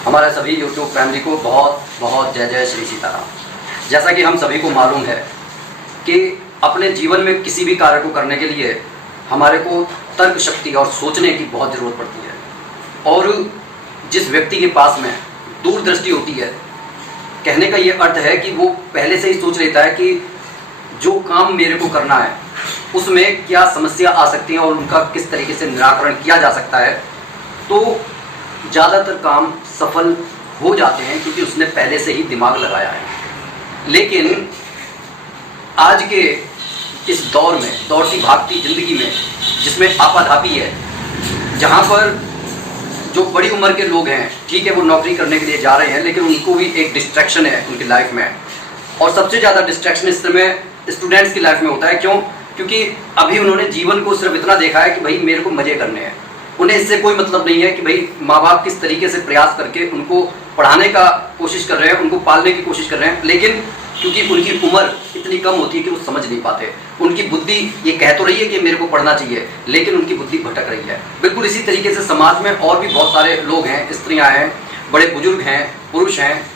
हमारे सभी YouTube family को बहुत बहुत जय जय श्री सीताराम। जैसा कि हम सभी को मालूम है कि अपने जीवन में किसी भी कार्य को करने के लिए हमारे को तर्क शक्ति और सोचने की बहुत ज़रूरत पड़ती है। और जिस व्यक्ति के पास में दूरदृष्टि होती है, कहने का ये अर्थ है कि वो पहले से ही सोच लेता है कि जो काम मेरे को करना है उसमें क्या समस्या आ सकती है और उनका किस तरीके से निराकरण किया जा सकता है, तो ज़्यादातर काम सफल हो जाते हैं क्योंकि उसने पहले से ही दिमाग लगाया है। लेकिन आज के इस दौर में, दौड़ती भागती ज़िंदगी में, जिसमें आपाधापी है, जहाँ पर जो बड़ी उम्र के लोग हैं, ठीक है वो नौकरी करने के लिए जा रहे हैं, लेकिन उनको भी एक डिस्ट्रैक्शन है उनकी लाइफ में। और सबसे ज़्यादा डिस्ट्रैक्शन इस समय स्टूडेंट्स की लाइफ में होता है। क्यों? क्योंकि अभी उन्होंने जीवन को सिर्फ इतना देखा है कि भाई मेरे को मज़े करने हैं। उन्हें इससे कोई मतलब नहीं है कि भाई माँ बाप किस तरीके से प्रयास करके उनको पढ़ाने का कोशिश कर रहे हैं, उनको पालने की कोशिश कर रहे हैं, लेकिन क्योंकि उनकी उम्र इतनी कम होती है कि वो समझ नहीं पाते। उनकी बुद्धि ये कह तो रही है कि मेरे को पढ़ना चाहिए, लेकिन उनकी बुद्धि भटक रही है। बिल्कुल इसी तरीके से समाज में और भी बहुत सारे लोग हैं, स्त्रियाँ हैं, बड़े बुजुर्ग हैं, पुरुष हैं,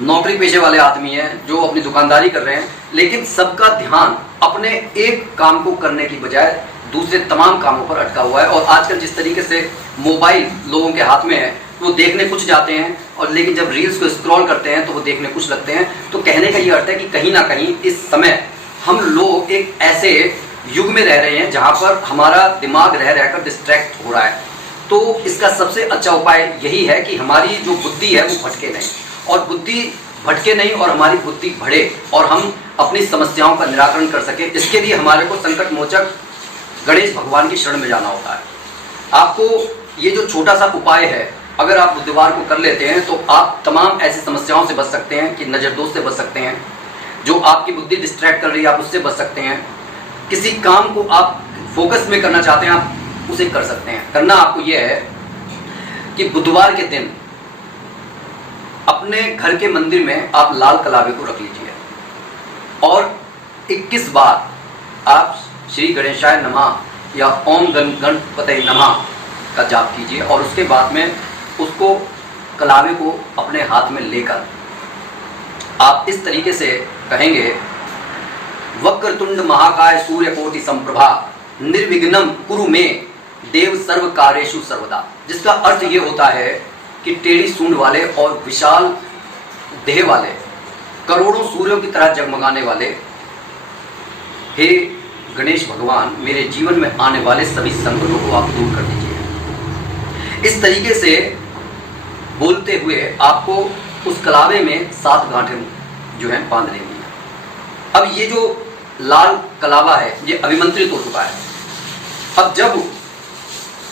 नौकरी पेशे वाले आदमी हैं जो अपनी दुकानदारी कर रहे हैं, लेकिन सबका ध्यान अपने एक काम को करने की बजाय दूसरे तमाम कामों पर अटका हुआ है। और आजकल जिस तरीके से मोबाइल लोगों के हाथ में है, वो देखने कुछ जाते हैं और लेकिन जब रील्स को स्क्रॉल करते हैं तो वो देखने कुछ लगते हैं। तो कहने का ये अर्थ है कि कहीं ना कहीं इस समय हम लोग एक ऐसे युग में रह रहे हैं जहाँ पर हमारा दिमाग रह रहकर डिस्ट्रैक्ट हो रहा है। तो इसका सबसे अच्छा उपाय यही है कि हमारी जो बुद्धि है वो भटके नहीं, और बुद्धि भटके नहीं और हमारी बुद्धि बढ़े और हम अपनी समस्याओं का निराकरण कर सके। इसके लिए हमारे को संकट मोचक गणेश भगवान की शरण में जाना होता है। आपको ये जो छोटा सा उपाय है, अगर आप बुधवार को कर लेते हैं तो आप तमाम ऐसी समस्याओं से बच सकते हैं कि नज़रदोष से बच सकते हैं, जो आपकी बुद्धि डिस्ट्रैक्ट कर रही है आप उससे बच सकते हैं। किसी काम को आप फोकस में करना चाहते हैं आप उसे कर सकते हैं। करना आपको यह है कि बुधवार के दिन अपने घर के मंदिर में आप लाल कलावे को रख लीजिए और 21 बार आप श्री गणेशाय नमः या ओम गणपतये नमः का जाप कीजिए। और उसके बाद में उसको कलावे को अपने हाथ में लेकर आप इस तरीके से कहेंगे, वक्रतुंड महाकाय सूर्यकोटि संप्रभा निर्विघ्नं कुरु मे देव सर्व कार्येषु सर्वदा। जिसका अर्थ ये होता है कि टेढ़ी सूंड वाले और विशाल देह वाले, करोड़ों सूर्यों की तरह जगमगाने वाले, हे गणेश भगवान, मेरे जीवन में आने वाले सभी संकटों को आप दूर कर दीजिए। इस तरीके से बोलते हुए आपको उस कलावे में 7 गांठें जो हैं बांध लेनी है। अब ये जो लाल कलावा है ये अभिमंत्रित हो चुका है। अब जब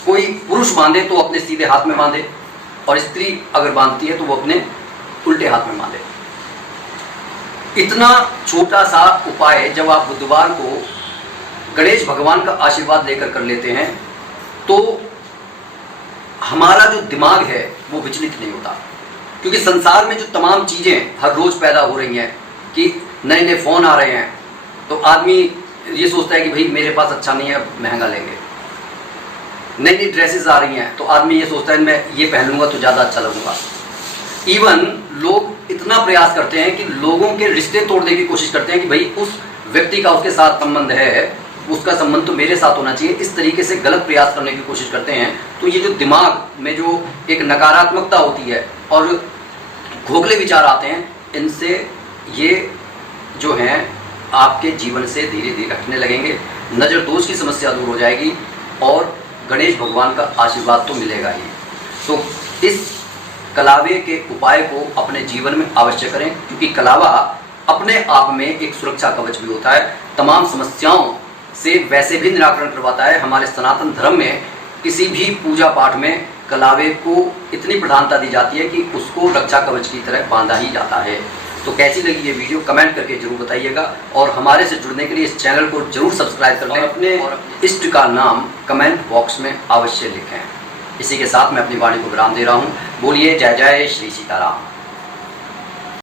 कोई पुरुष बांधे तो अपने सीधे हाथ में बांधे, और स्त्री अगर बांधती है तो वो अपने उल्टे हाथ में बांधे। इतना छोटा सा उपाय जब आप बुधवार को गणेश भगवान का आशीर्वाद लेकर कर लेते हैं तो हमारा जो दिमाग है वो विचलित नहीं होता। क्योंकि संसार में जो तमाम चीज़ें हर रोज़ पैदा हो रही हैं कि नए नए फ़ोन आ रहे हैं, तो आदमी ये सोचता है कि भाई मेरे पास अच्छा नहीं है, महंगा लेंगे। नई नई ड्रेसेस आ रही हैं तो आदमी ये सोचता है मैं ये पहन लूँगा तो ज़्यादा अच्छा लगूंगा। इवन लोग इतना प्रयास करते हैं कि लोगों के रिश्ते तोड़ने की कोशिश करते हैं कि भाई उस व्यक्ति का उसके साथ संबंध है, उसका संबंध तो मेरे साथ होना चाहिए। इस तरीके से गलत प्रयास करने की कोशिश करते हैं। तो ये जो दिमाग में जो एक नकारात्मकता होती है और खोखले विचार आते हैं, इनसे ये जो हैं आपके जीवन से धीरे धीरे हटने लगेंगे। नज़र दोष की समस्या दूर हो जाएगी और गणेश भगवान का आशीर्वाद तो मिलेगा ही। तो इस कलावे के उपाय को अपने जीवन में अवश्य करें, क्योंकि कलावा अपने आप में एक सुरक्षा कवच भी होता है। तमाम समस्याओं से वैसे भी निराकरण करवाता है। हमारे सनातन धर्म में किसी भी पूजा पाठ में कलावे को इतनी प्रधानता दी जाती है कि उसको रक्षा कवच की तरह बांधा ही जाता है। तो कैसी लगी ये वीडियो कमेंट करके जरूर बताइएगा, और हमारे से जुड़ने के लिए इस चैनल को जरूर सब्सक्राइब कर लें। अपने इष्ट का नाम कमेंट बॉक्स में अवश्य लिखें। इसी के साथ मैं अपनी वाणी को विराम दे रहा हूँ। बोलिए जय जय श्री सीताराम।